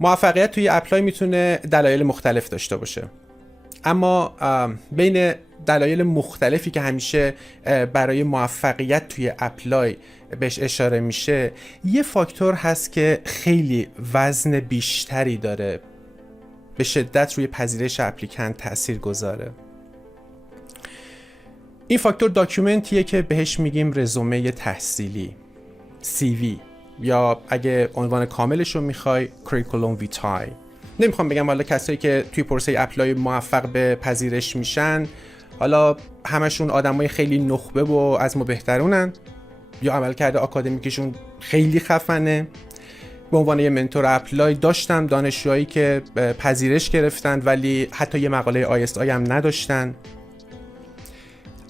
موفقیت توی اپلای میتونه دلایل مختلف داشته باشه، اما بین دلایل مختلفی که همیشه برای موفقیت توی اپلای بهش اشاره میشه، یه فاکتور هست که خیلی وزن بیشتری داره، به شدت روی پذیرش اپلیکانت تأثیر گذاره. این فاکتور داکیومنتیه که بهش میگیم رزومه تحصیلی، CV، یا اگه عنوان کاملش رو میخوای کریکولوم ویتای. نمیخوام بگم حالا کسایی که توی پروسه اپلای موفق به پذیرش میشن حالا همشون آدمای خیلی نخبه و از ما بهترونن یا عملکرد آکادمیکشون خیلی خفنه. به عنوان یه منتور اپلای داشتم دانشجوهایی که پذیرش گرفتن ولی حتی یه مقاله ISI هم نداشتن.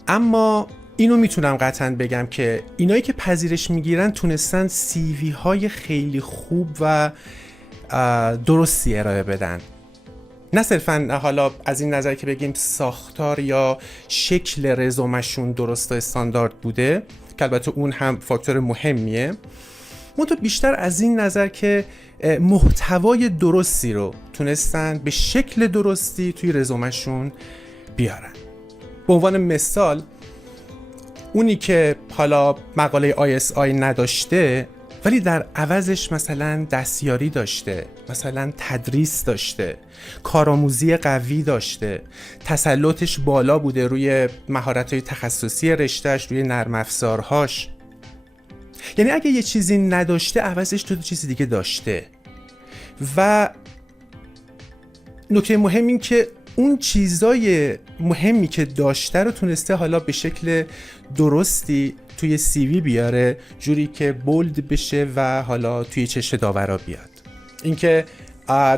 اما اینو میتونم قطعا بگم که اینایی که پذیرش میگیرن تونستن CV های خیلی خوب و درستی ارائه بدن، نه صرفا حالا از این نظر که بگیم ساختار یا شکل رزومشون درست و استاندارد بوده که البته اون هم فاکتور مهمیه، منتها بیشتر از این نظر که محتوای درستی رو تونستن به شکل درستی توی رزومشون بیارن. به عنوان مثال اونی که حالا مقاله ISI نداشته ولی در عوضش مثلا دستیاری داشته، مثلا تدریس داشته، کارآموزی قوی داشته، تسلطش بالا بوده روی مهارت‌های تخصصی رشته‌اش، روی نرم افزارهاش، یعنی اگه یه چیزی نداشته عوضش تو چیزی دیگه داشته. و نکته مهم این که اون چیزای مهمی که داشته رو تونسته حالا به شکل درستی توی CV بیاره، جوری که بولد بشه و حالا توی چشم داورا بیاد. اینکه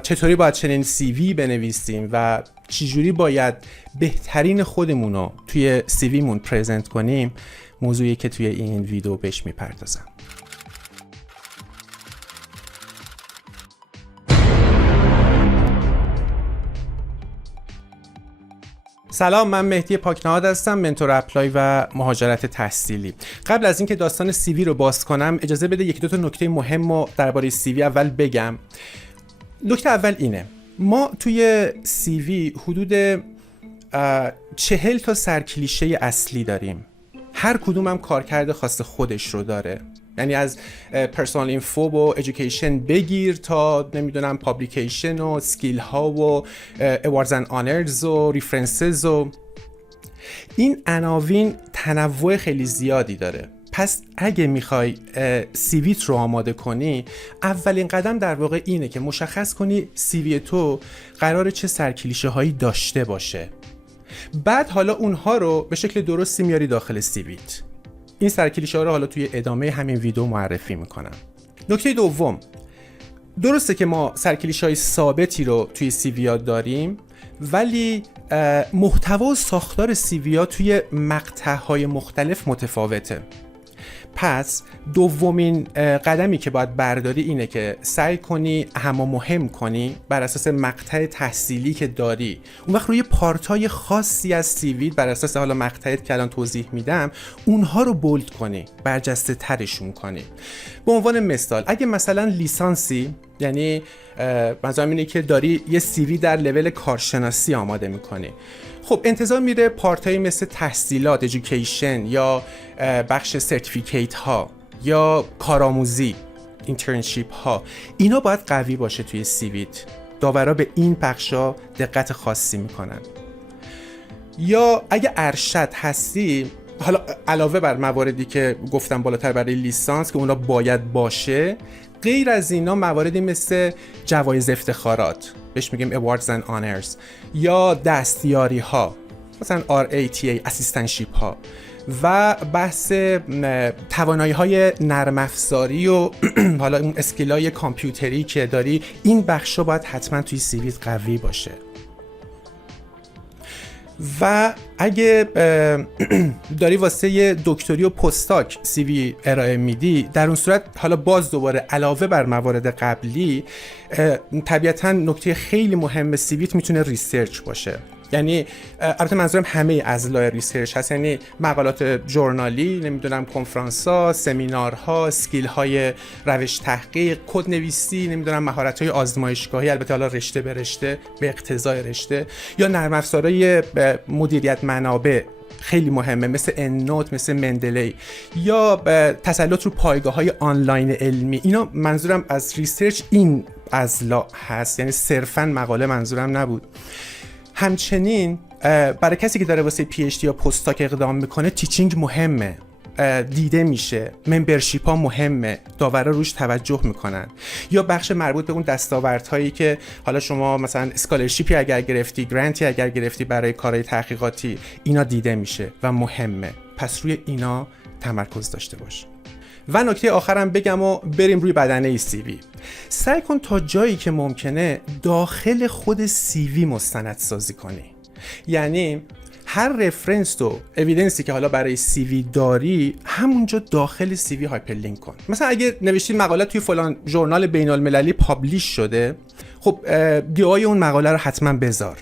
چطوری باید چنین CV بنویسیم و چجوری باید بهترین خودمون رو توی CV مون پرزنت کنیم، موضوعی که توی این ویدیو بهش میپردازم. سلام، من مهدی پاکنهاد هستم، منتور اپلای و مهاجرت تحصیلی. قبل از اینکه داستان CV رو باز کنم اجازه بده یکی دو تا نکته مهم رو درباره CV اول بگم. نکته اول اینه، ما توی CV حدود 40 تا سرکلیشه اصلی داریم، هر کدوم هم کارکرد خاص خودش رو داره. یعنی از پرسونال اینفو و ایژوکیشن بگیر تا نمیدونم پابلیکیشن و سکیل ها و اواردز اند آنرز و ریفرنسز و این عناوین تنوع خیلی زیادی داره. پس اگه میخوای CVت رو آماده کنی، اولین قدم در واقع اینه که مشخص کنی CV تو قراره چه سرکلیشه هایی داشته باشه. بعد حالا اونها رو به شکل درستی میاری داخل CVت. این سرکلیشه ها رو حالا توی ادامه همین ویدیو معرفی میکنم. نکته دوم، درسته که ما سرکلیشه های ثابتی رو توی CV ها داریم، ولی محتوا و ساختار CV ها توی مقطع های مختلف متفاوته. پس دومین قدمی که باید برداری اینه که سعی کنی اهم و مهم کنی بر اساس مقطع تحصیلی که داری. اون وقت روی پارتای خاصی از CV بر اساس حالا مقطعت که الان توضیح میدم اونها رو بولد کنی، برجسته ترشون کنی. به عنوان مثال اگه مثلا لیسانسی، یعنی منظورم اینه که داری یه CV در لول کارشناسی آماده میکنی، خب انتظار میره پارتایی مثل تحصیلات، ایژوکیشن یا بخش سرتیفیکیت ها یا کارآموزی، اینترنشیپ ها، اینا باید قوی باشه توی CVت. داورا به این بخشا دقت خاصی میکنن. یا اگه ارشد هستی، حالا علاوه بر مواردی که گفتم بالاتر برای لیسانس که اونا باید باشه، غیر از اینا مواردی مثل جوایز افتخارات، بهش میگیم awards and honors، یا دستیاری ها مثلا RATA، اسیستنشیپ ها، و بحث توانایی های نرم افزاری و حالا اون اسکیلای کامپیوتری که داری، این بخشا باید حتما توی CVت قوی باشه. و اگه داری واسه دکتری و پستاک CV ارائه میدی، در اون صورت حالا باز دوباره علاوه بر موارد قبلی، طبیعتاً نکته خیلی مهم CVت میتونه ریسرچ باشه. یعنی البته منظورم همه اضلاع ریسرچ هست، یعنی مقالات ژورنالی، نمیدونم کنفرانس‌ها، سمینارها، اسکیل‌های روش تحقیق، کدنویسی، نمیدونم مهارت‌های آزمایشگاهی، البته حالا رشته به رشته به اقتضای رشته، یا نرم افزارهای مدیریت منابع خیلی مهمه مثل انوت، مثل مندلی، یا تسلط رو پایگاه‌های آنلاین علمی. اینا منظورم از ریسرچ این اضلاع هست، یعنی صرفاً مقاله منظورم نبود. همچنین برای کسی که داره واسه پی اچ دی یا پستاک اقدام میکنه تیچینگ مهمه، دیده میشه، ممبرشیپ ها مهمه، داورا روش توجه میکنن، یا بخش مربوط به اون دستاوردهایی که حالا شما مثلا اسکالرشیپی اگر گرفتی، گرانتی اگر گرفتی برای کارهای تحقیقاتی، اینا دیده میشه و مهمه. پس روی اینا تمرکز داشته باش. و نکته آخرم بگم و بریم روی بدنه سی وی. سعی کن تا جایی که ممکنه داخل خود سی وی مستندسازی کنی. یعنی هر رفرنس و اویدنسی که حالا برای سی وی داری همونجا داخل سی وی هایپرلینک کن. مثلا اگه نوشتین مقاله توی فلان ژورنال بین‌المللی پابلیش شده، خب دیای اون مقاله رو حتما بذار،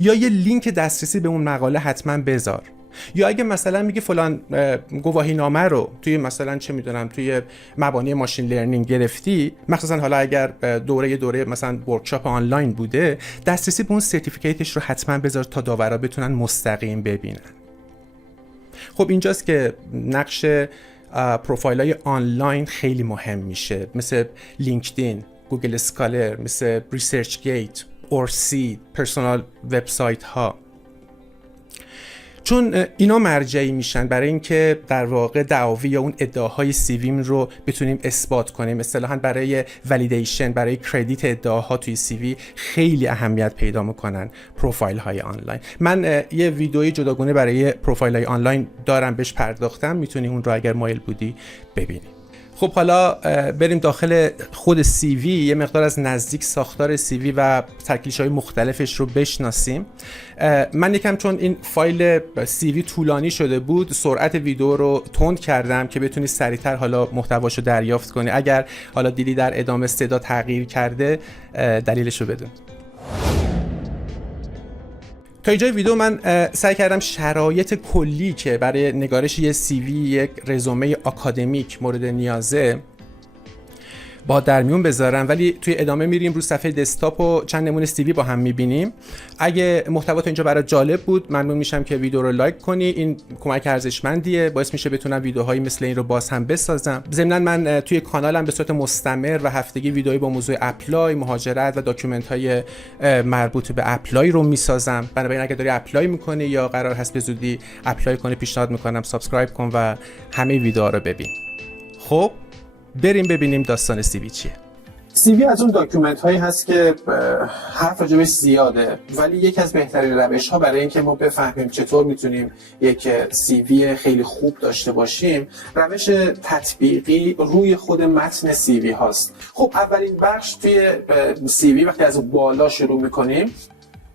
یا یه لینک دسترسی به اون مقاله حتما بذار. یا اگه مثلا میگه فلان گواهینامه رو توی مثلا چه میدونم توی مبانی ماشین لرنینگ گرفتی، مخصوصا حالا اگر دوره مثلا ورکشاپ آنلاین بوده، دسترسی به اون سرتیفیکیتش رو حتما بذار تا داورا بتونن مستقیم ببینن. خب اینجاست که نقش پروفایل‌های آنلاین خیلی مهم میشه، مثل لینکدین، گوگل اسکالر، مثل ریسرچ گیت، اورسید، پرسونال وبسایت ها، چون اینا مرجعی میشن برای اینکه در واقع دعاوی یا اون ادعاهای سیویم رو بتونیم اثبات کنیم. اصطلاحاً برای ولیدیشن، برای کردیت ادعاها توی سیوی خیلی اهمیت پیدا میکنن پروفایل های آنلاین. من یه ویدئوی جداگانه برای پروفایل های آنلاین دارم، بهش پرداختم، میتونی اون رو اگر مایل بودی ببینی. خب حالا بریم داخل خود سی وی، یه مقدار از نزدیک ساختار سی وی و ترکیب‌های مختلفش رو بشناسیم. من یکم چون این فایل سی وی طولانی شده بود، سرعت ویدیو رو تند کردم که بتونی سریعتر حالا محتواشو دریافت کنی. اگر حالا دیدی در ادامه صدا تغییر کرده، دلیلش رو بدون. تا اینجای ویدیو من سعی کردم شرایط کلی که برای نگارش یه سی وی، یک رزومه آکادمیک مورد نیازه با در میون بذارم، ولی توی ادامه میریم رو صفحه دسکتاپ و چند نمونه سی وی با هم میبینیم. اگه محتوا اینجا برات جالب بود، ممنون میشم که ویدیو رو لایک کنی. این کمک ارزشمندیه، باعث میشه بتونم ویدیوهایی مثل این رو باز هم بسازم. ضمن من توی کانالم به صورت مستمر و هفتگی ویدیوهایی با موضوع اپلای، مهاجرت و داکیومنت های مربوط به اپلای رو میسازم. بنابراین اگه داری اپلای میکنی یا قرار هست به زودی اپلای کنی، پیشنهاد میکنم سابسکرایب کن و همه ویدیوها رو ببین. خب بریم ببینیم داستان سی وی چیه. سی وی از اون داکیومنت هایی هست که حرف راجبش زیاده، ولی یکی از بهترین روش ها برای اینکه ما بفهمیم چطور میتونیم یک سی وی خیلی خوب داشته باشیم، روش تطبیقی روی خود متن سی وی هاست. خب اولین بخش توی سی وی وقتی از بالا شروع میکنیم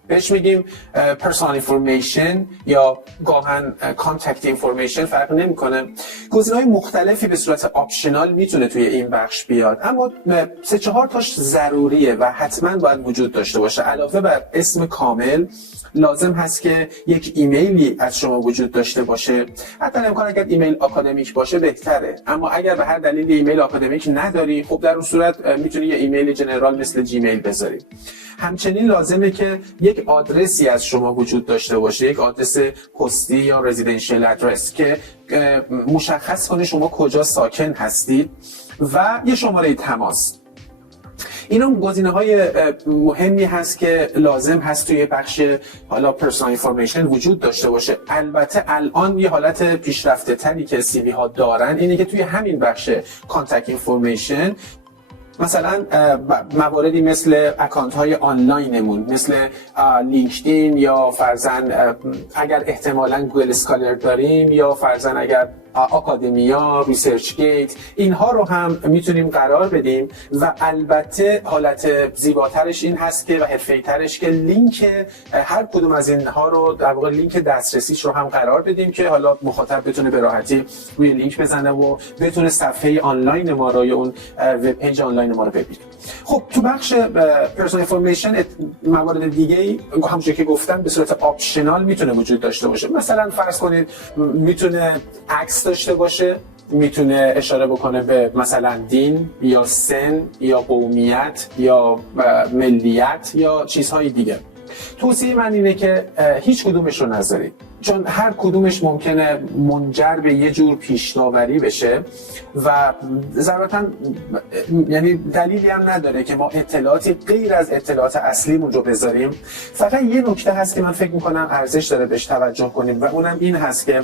بهش میگیم personal information یا گاهن contact information، فرق نمیکنه. گزینه‌های مختلفی به صورت آپشنال میتونه توی این بخش بیاد، اما 3-4 تاش ضروریه و حتما باید وجود داشته باشه. علاوه بر اسم کامل لازم هست که یک ایمیلی از شما وجود داشته باشه. حتی امکان اگر ایمیل آکادمیک باشه بهتره، اما اگر به هر دلیل ایمیل آکادمیک نداری، خب در اون صورت میتونی یه ایمیل جنرال مثل جیمیل بذاری. همچنین لازمه که یک آدرسی از شما وجود داشته باشه، یک آدرس پستی یا رزیدنشیال ادرس که مشخص کنه شما کجا ساکن هستید، و یه شماره تماس. اینا گزینه‌های مهمی هست که لازم هست توی بخش حالا پرسونال اینفورمیشن وجود داشته باشه. البته الان یه حالت پیشرفته تری که سی وی ها دارن اینه که توی همین بخش کانتکت اینفورمیشن مثلا مواردی مثل اکانت های آنلاینمون، مثل لینکدین یا فرزن اگر احتمالاً گوگل اسکالر داریم، یا فرزن اگر آکادمیا، ریسرچ گیت، اینها رو هم میتونیم قرار بدیم. و البته حالت زیباترش این هست که و حرفه‌ای ترش که لینک هر کدوم از اینها رو در واقع لینک دسترسیش رو هم قرار بدیم که حالا مخاطب بتونه به راحتی روی لینک بزنه و بتونه صفحه آنلاین ما رو یا اون وب پیج آنلاین ما رو ببینه. خب تو بخش پرسونال اینفورمیشن موارد دیگه ای همونجوری که گفتم به صورت آپشنال میتونه وجود داشته باشه. مثلا فرض کنید میتونه عکس داشته باشه، میتونه اشاره بکنه به مثلا دین یا سن یا قومیت یا ملیت یا چیزهای دیگه. توصیه من اینه که هیچ کدومش رو نذارید، چون هر کدومش ممکنه منجر به یه جور پیش‌داوری بشه و ضرورتاً یعنی دلیلی هم نداره که ما اطلاعاتی غیر از اطلاعات اصلیمون رو بذاریم. فقط یه نکته هست که من فکر می‌کنم ارزش داره بهش توجه کنیم و اونم این هست که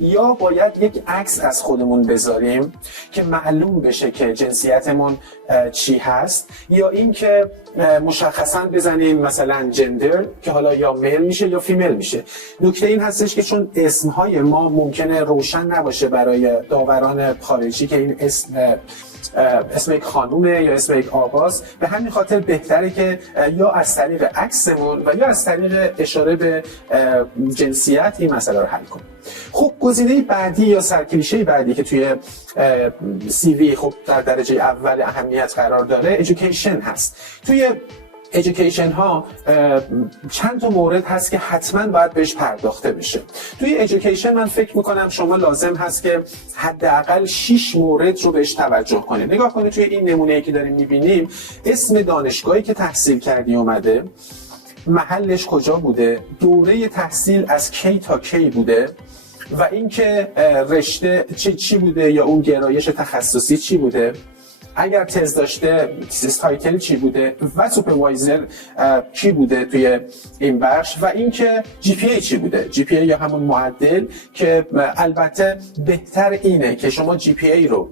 یا باید یک عکس از خودمون بذاریم که معلوم بشه که جنسیتمون چی هست، یا اینکه مشخصاً بزنیم مثلا جندر که حالا یا میل میشه یا فیمیل میشه. نکته این هستش که چون اسمهای ما ممکنه روشن نباشه برای داوران خارجی که این اسم یک خانومه یا اسم یک آقاست، به همین خاطر بهتره که یا از طریق عکسمون و یا از طریق اشاره به جنسیت این مسئله رو حل کنیم. خب گزینه بعدی یا سرکلیشه بعدی که توی CV خب در درجه اول اهمیت قرار داره education هست. توی ایژوکیشن ها چند تا مورد هست که حتما باید بهش پرداخته بشه. توی ایژوکیشن من فکر میکنم شما لازم هست که حداقل 6 مورد رو بهش توجه کنید. نگاه کنید توی این نمونه‌ای که داریم میبینیم اسم دانشگاهی که تحصیل کردی اومده، محلش کجا بوده، دوره تحصیل از کی تا کی بوده و اینکه رشته چی بوده یا اون گرایش تخصصی چی بوده، اگر تز داشته تایتل چی بوده و سوپروایزر چی بوده توی این بخش و اینکه جی پی ای چی بوده. جی پی ای یا همون معدل که البته بهتر اینه که شما جی پی ای رو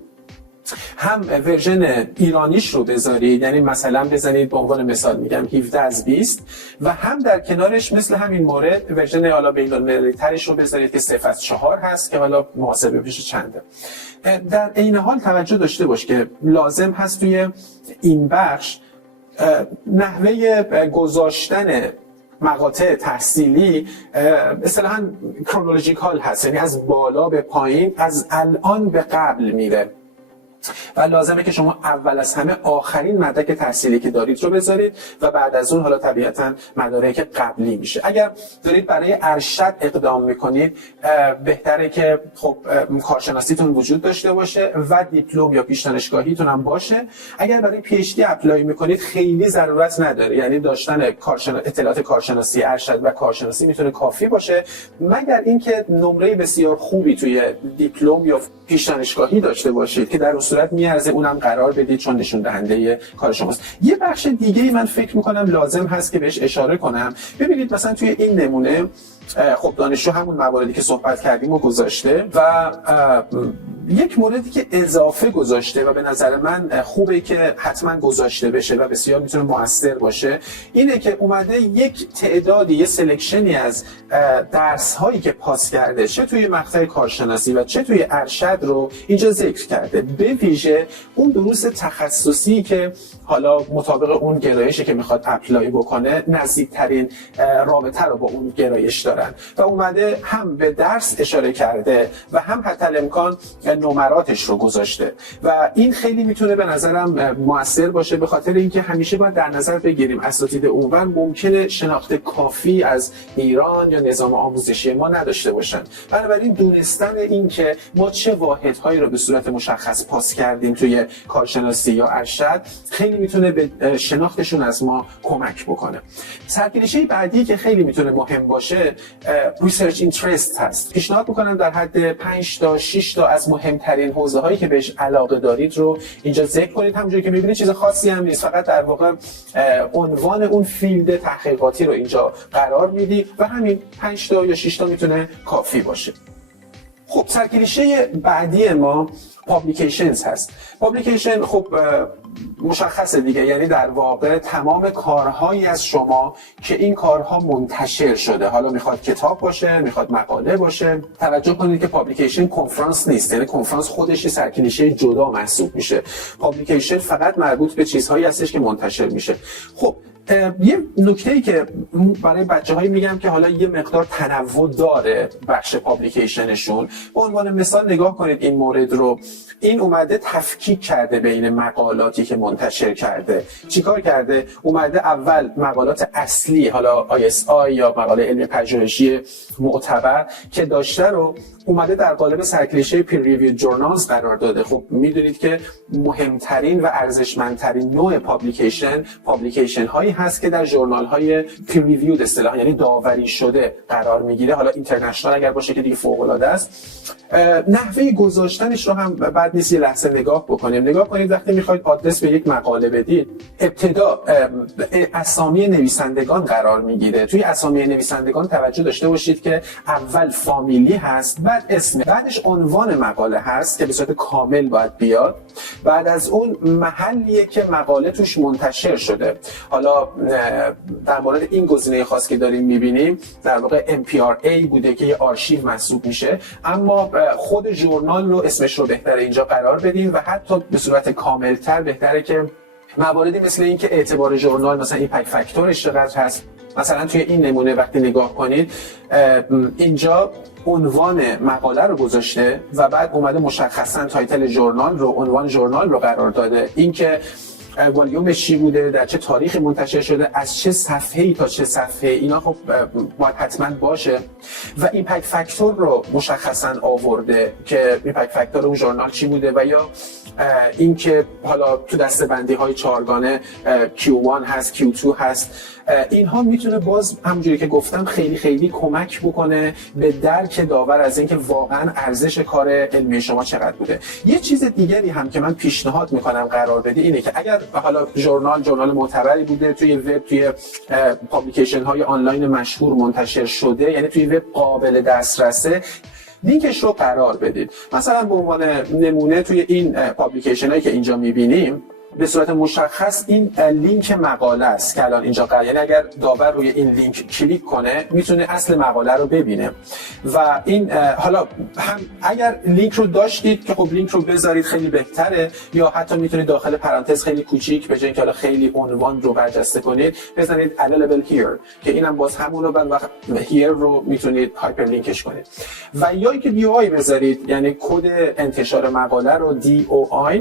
هم ورژن ایرانیش رو بذارید، یعنی مثلا بزنید به عنوان مثال میگم 17 از 20 و هم در کنارش مثل همین مورد ورژن حالا بین‌المللی ترش رو بذارید که 0 از 4 هست که حالا محاسبه بشه چنده. در این حال توجه داشته باش که لازم هست توی این بخش نحوه گذاشتن مقاطع تحصیلی اصطلاحاً کرونولوژیکال هست، یعنی از بالا به پایین، از الان به قبل میره و لازمه که شما اول از همه آخرین مدرک تحصیلی که دارید رو بذارید و بعد از اون حالا طبیعتاً مدارک قبلی میشه. اگر دارید برای ارشد اقدام میکنید بهتره که خب کارشناسیتون وجود داشته باشه و دیپلم یا پیش دانشگاهیتون هم باشه. اگر برای پی اچ دی اپلای میکنید خیلی ضرورت نداره، یعنی داشتن اطلاعات کارشناسی ارشد و کارشناسی میتونه کافی باشه، مگر اینکه نمره بسیار خوبی توی دیپلم یا پیش دانشگاهی داشته باشید که در صورت میارزه اونم قرار بدید چون نشون دهنده کار شماست. یه بخش دیگه من فکر میکنم لازم هست که بهش اشاره کنم. ببینید مثلا توی این نمونه خب دانشجو همون مواردی که صحبت کردیم رو گذاشته و یک موردی که اضافه گذاشته و به نظر من خوبه که حتما گذاشته بشه و بسیار میتونه موثر باشه، اینه که اومده یک تعدادی یه سلکشنی از درس هایی که پاس کرده چه توی مقطع کارشناسی و چه توی ارشد رو اینجا ذکر کرده، به ویژه اون دروس تخصصی که حالا مطابق اون گرایشی که میخواد اپلای بکنه نزدیکترین رابطه رو با اون گرایش دارن و اومده هم به درس اشاره کرده و هم حتی الامکان نمراتش رو گذاشته و این خیلی میتونه به نظرم موثر باشه، به خاطر اینکه همیشه باید در نظر بگیریم اساتید اونور ممکنه شناخت کافی از ایران یا نظام آموزشی ما نداشته باشن. بنابراین دونستن این که ما چه واحدهایی رو به صورت مشخص پاس کردیم توی کارشناسی یا ارشد خیلی میتونه به شناختشون از ما کمک بکنه. سرکلیشه بعدی که خیلی میتونه مهم باشه ریسرچ اینترست هست. پیشنهاد میکنم در حد 5 تا 6 تا از مهمترین حوزه هایی که بهش علاقه دارید رو اینجا ذکر کنید. همونجوری که میبینید چیز خاصی هم نیست، فقط در واقع عنوان اون فیلد تحقیقاتی رو اینجا قرار میدی و همین 5 تا یا 6 تا میتونه کافی باشه. خب سرکلیشه بعدی ما پابلیکیشنز هست. پابلیکیشن خب مشخصه دیگه، یعنی در واقع تمام کارهایی از شما که این کارها منتشر شده، حالا میخواد کتاب باشه، میخواد مقاله باشه. توجه کنید که پابلیکیشن کنفرانس نیست، یعنی کنفرانس خودش سرکلیشه جدا محسوب میشه. پابلیکیشن فقط مربوط به چیزهایی هستش که منتشر میشه. خب یه نکته‌ای که برای بچه‌های میگم که حالا یه مقدار تنوع داره بخش پابلیکیشنشون، به عنوان مثال نگاه کنید این مورد رو. این اومده تفکیک کرده بین مقالاتی که منتشر کرده. چیکار کرده؟ اومده اول مقالات اصلی، حالا ISI یا مقاله علمی پژوهشی معتبر که داشته رو اومده در قالب سرکلیشه پیر ریویو جورنالز قرار داده. خب میدونید که مهمترین و ارزشمندترین نوع پابلیکیشن هایی هست که در ژورنال های پیر ریویو اصطلاحاً، یعنی داوری شده قرار میگیره. حالا اینترنشنال اگر باشه که دیگه فوق العاده است. نحوه گذاشتنش رو هم بعد نیست یه لحظه نگاه بکنیم. نگاه کنید وقتی میخواید آدرس به یک مقاله بدید، ابتدا اسامی نویسندگان قرار میگیره. توی اسامی نویسندگان توجه داشته باشید که اول فامیلی هست، بعد اسم، بعدش عنوان مقاله هست که به صورت کامل باید بیاد، بعد از اون محلیه که مقاله توش منتشر شده. حالا در مورد این گزینه خاص که داریم میبینیم در واقع MPRA بوده که یه آرشیو محسوب میشه، اما خود ژورنال رو اسمش رو بهتره اینجا قرار بدیم و حتی به صورت کاملتر بهتره که مواردی مثل این که اعتبار ژورنال مثلا ایمپکت فاکتورش چقدر هست. مثلا توی این نمونه وقتی نگاه کنید اینجا عنوان مقاله رو گذاشته و بعد اومده مشخصا تایتل ژورنال رو، عنوان ژورنال رو قرار داده، اینکه والیومش چی بوده، در چه تاریخی منتشر شده، از چه صفحه‌ای تا چه صفحه، اینا خب باید حتما باشه و ایمپکت فاکتور رو مشخصا آورده که ایمپکت فاکتور اون ژورنال چی بوده و یا اینکه حالا تو دسته‌بندی های چهارگانه Q1 هست، Q2 هست. اینها میتونه باز همونجوری که گفتم خیلی خیلی کمک بکنه به درک داور از اینکه واقعا ارزش کار علمی شما چقدر بوده. یه چیز دیگری هم که من پیشنهاد میکنم قرار بدی اینه که اگر حالا ژورنال معتبری بوده، توی وب، توی پابلیکیشن های آنلاین مشهور منتشر شده، یعنی توی وب قابل دسترسه، لینکش رو قرار بدید. مثلا به عنوان نمونه توی این پابلیکیشن هایی که اینجا میبینیم به صورت مشخص این لینک مقاله است که الان اینجا قرار، یعنی اگر داور روی این لینک کلیک کنه میتونه اصل مقاله رو ببینه و این حالا هم اگر لینک رو داشتید که خب لینک رو بذارید خیلی بهتره، یا حتی میتونید داخل پرانتز خیلی کوچیک به جای اینکه حالا خیلی عنوان رو برجسته کنید بزنید available here که اینم باز همون رو بعد وقت here رو میتونید هایپر لینکش کنید و یا اینکه DOI بذارید، یعنی کد انتشار مقاله رو DOI،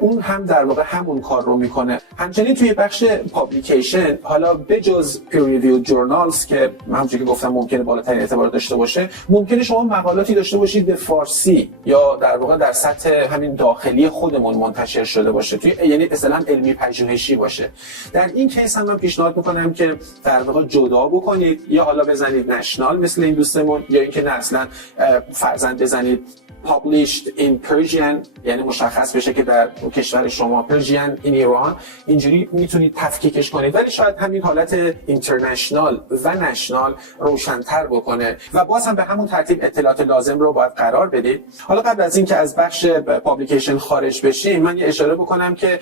اون هم در واقع همون کار رو میکنه. همچنین توی بخش پابلیکیشن حالا بجز پیر ریویو جورنالز که همونجوری که گفتم ممکنه بالاترین اعتبار داشته باشه، ممکنه شما مقالاتی داشته باشید به فارسی یا در واقع در سطح همین داخلی خودمون منتشر شده باشه، توی یعنی اصطلاحاً علمی پژوهشی باشه. در این کیس هم من پیشنهاد میکنم که در واقع جدا بکنید، یا حالا بزنید نشنال مثل این دوستمون، یا اینکه نه اصلا فرضاً بزنید published in Persian، یعنی مشخص بشه که در کشور شما Persian in Iran، اینجوری میتونید تفکیکش کنید، ولی شاید همین حالت اینترنشنال و نشنال روشن‌تر بکنه و باز هم به همون ترتیب اطلاعات لازم رو باید قرار بدید. حالا قبل از اینکه از بخش پابلیکیشن خارج بشیم من یه اشاره بکنم که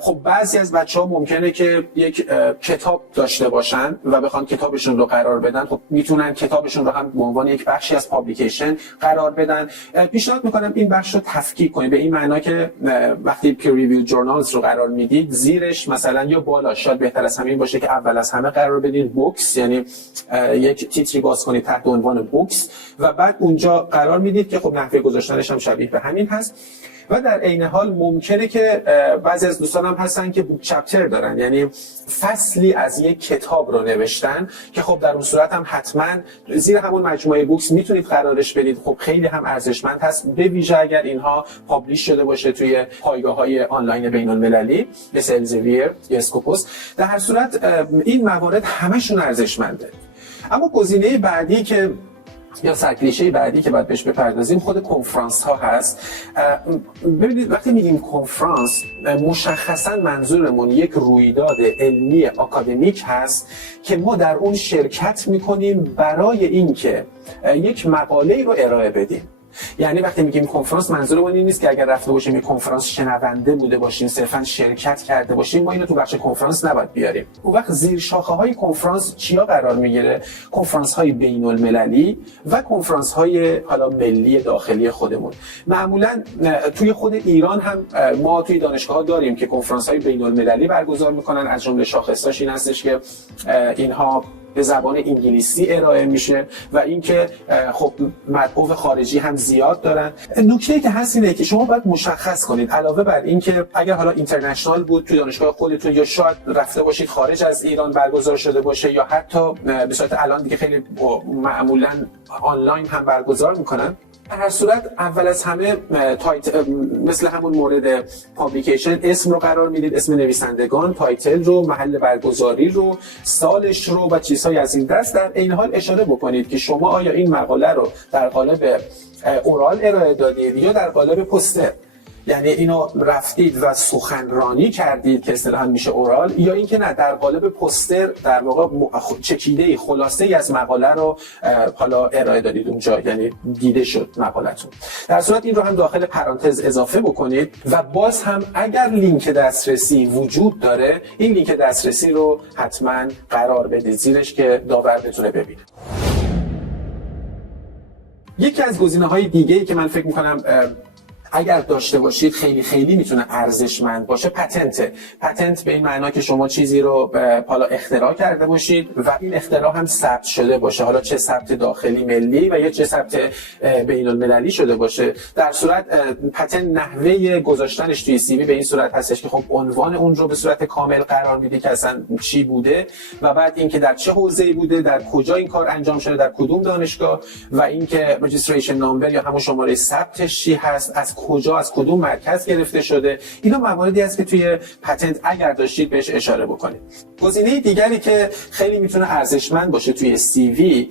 خب بعضی از بچه‌ها ممکنه که یک کتاب داشته باشن و بخوان کتابشون رو قرار بدن، خب میتونن کتابشون رو هم به عنوان یک بخشی از پابلیکیشن قرار بدن. پیشنهاد میکنم این بخش رو تفکیک کنید، به این معنا که وقتی پیر ریویو جورنالز رو قرار میدید زیرش مثلا یا بالاش، شاید بهتر از همین باشه که اول از همه قرار بدید بوکس، یعنی یک تیتری باز کنید تحت عنوان بوکس و بعد اونجا قرار میدید که خب نحوه گذاشتنش هم شبیه به همین هست. و در عین حال ممکنه که بعضی از دوستان هم هستن که بوک چپتر دارن، یعنی فصلی از یک کتاب رو نوشتن که خب در اون صورت هم حتما زیر همون مجموعه بوکس میتونید قرارش بدید. خب خیلی هم ارزشمند هست، به ویژه اگر اینها پابلیش شده باشه توی پایگاه‌های آنلاین بین‌المللی مثل الزویر یا اسکوپوس. در هر صورت این موارد همشون ارزشمنده. اما گزینه بعدی که یا سرکلیشه بعدی که باید بهش بپردازیم خود کنفرانس ها هست. ببینید وقتی میگیم کنفرانس مشخصا منظورمون یک رویداد علمی آکادمیک هست که ما در اون شرکت میکنیم برای اینکه یک مقاله رو ارائه بدیم. یعنی وقتی میگیم کنفرانس منظورمون این نیست که اگر رفته باشیم یک کنفرانس شنونده بوده باشیم، صرفا شرکت کرده باشیم، ما اینو تو بخش کنفرانس نباید بیاریم. اون وقت زیر شاخه‌های کنفرانس چیا قرار میگیره؟ کنفرانس‌های بین‌المللی و کنفرانس‌های حالا ملی داخلی خودمون. معمولاً توی خود ایران هم ما توی دانشگاه‌ها داریم که کنفرانس‌های بین‌المللی برگزار می‌کنن. از جمله شاخصاش این هستش که اینها به زبان انگلیسی ارائه میشه و اینکه خب مدعو خارجی هم زیاد دارن. نکته‌ای که هست اینه که شما باید مشخص کنید، علاوه بر اینکه اگر حالا اینترنشنال بود توی دانشگاه خودتون یا شاید رفته باشید خارج از ایران برگزار شده باشه یا حتی به صورت الان دیگه خیلی معمولاً آنلاین هم برگزار میکنن. در هر صورت اول از همه مثل همون مورد پابلیکیشن اسم رو قرار میدید، اسم نویسندگان، تایتل رو، محل برگزاری رو، سالش رو و چیزهای از این دست. در این حال اشاره بکنید که شما آیا این مقاله رو در قالب اورال ارائه دادید یا در قالب پوستر، یعنی اینو رفتید و سخنرانی کردید که اصطلاحاً میشه اورال، یا اینکه نه در قالب پوستر در واقع چکیده خلاصه‌ای از مقاله رو حالا ارائه دادید اونجا، یعنی دیده شد مقالتون. در صورت این رو هم داخل پرانتز اضافه بکنید و باز هم اگر لینک دسترسی وجود داره این لینک دسترسی رو حتما قرار بدید زیرش که داور بتونه ببینه. یکی از گزینه‌های دیگه‌ای که من فکر می‌کنم اگر داشته باشید خیلی میتونه ارزشمند باشه پتنت به این معنا که شما چیزی رو حالا اختراع کرده باشید و این اختراع هم ثبت شده باشه، حالا چه ثبت داخلی ملی و یا چه ثبت بین المللی شده باشه. در صورت پتنت نحوه گذاشتنش توی سی وی به این صورت هستش که خب عنوان اون رو به صورت کامل قرار میده که اصلا چی بوده و بعد اینکه در چه حوزه‌ای بوده، در کجا این کار انجام شده، در کدوم دانشگاه و اینکه رجیستریشن نامبر یا همون شماره ثبتش چی هست، از کجا از کدوم مرکز گرفته شده. اینا مواردی است که توی پتنت اگر داشتید بهش اشاره بکنید. گزینه دیگری که خیلی میتونه ارزشمند باشه توی سی وی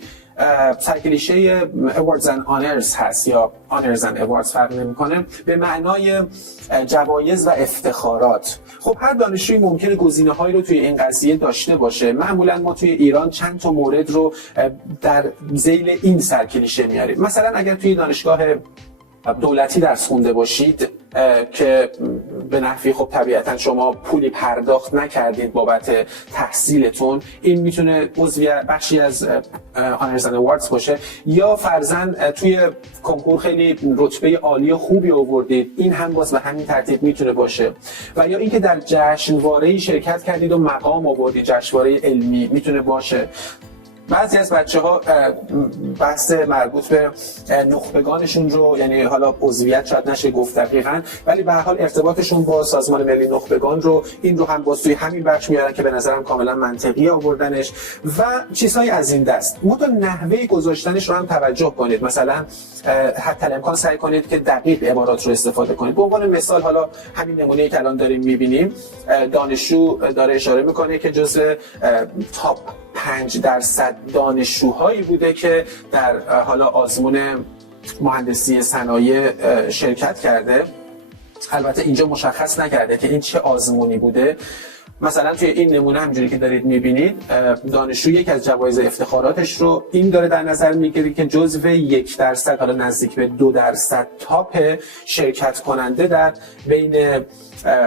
سرکلیشه awards and honors هست یا honors and awards فرق نمیکنه، به معنای جوایز و افتخارات. خب هر دانشجویی ممکنه گزینه‌هایی رو توی این قضیه داشته باشه. معمولا ما توی ایران چند تا مورد رو در ذیل این سرکلیشه میاریم. مثلا اگر توی دانشگاه دولتی درس خونده باشید که به نحوی خب طبیعتا شما پولی پرداخت نکردید بابت تحصیلتون، این میتونه بخشی از Honors and Awards باشه. یا فرضاً توی کنکور خیلی رتبه عالی خوبی آوردید، این هم باز به همین ترتیب میتونه باشه. و یا اینکه در جشنواره‌ای شرکت کردید و مقام آوردید، جشنواره علمی میتونه باشه. بعضی از بچه‌ها بحث مربوط به نخبگانشون رو، یعنی حالا عضویت شاید نشه گفت دقیقاً، ولی به هر حال ارتباطشون با سازمان ملی نخبگان رو، این رو هم باز توی همین بخش میارن که به نظرم کاملا منطقی آوردنش و چیزهای از این دست. متأ نحوه گذاشتنش رو هم توجه کنید. مثلا حتی امکان سعی کنید که دقیق عبارات رو استفاده کنید. به عنوان مثال حالا همین نمونه‌ای که الان داریم می‌بینیم، دانشجو داره اشاره می‌کنه که جزء تاپ 5% دانشجوهایی بوده که در حالا آزمون مهندسی صنایع شرکت کرده. البته اینجا مشخص نکرده که این چه آزمونی بوده. مثلا توی این نمونه همونجوری که دارید میبینید، دانشجو یک از جوایز افتخاراتش رو این داره در نظر میگیره که جزو 1% حالا نزدیک به 2% تاپ شرکت کننده در بین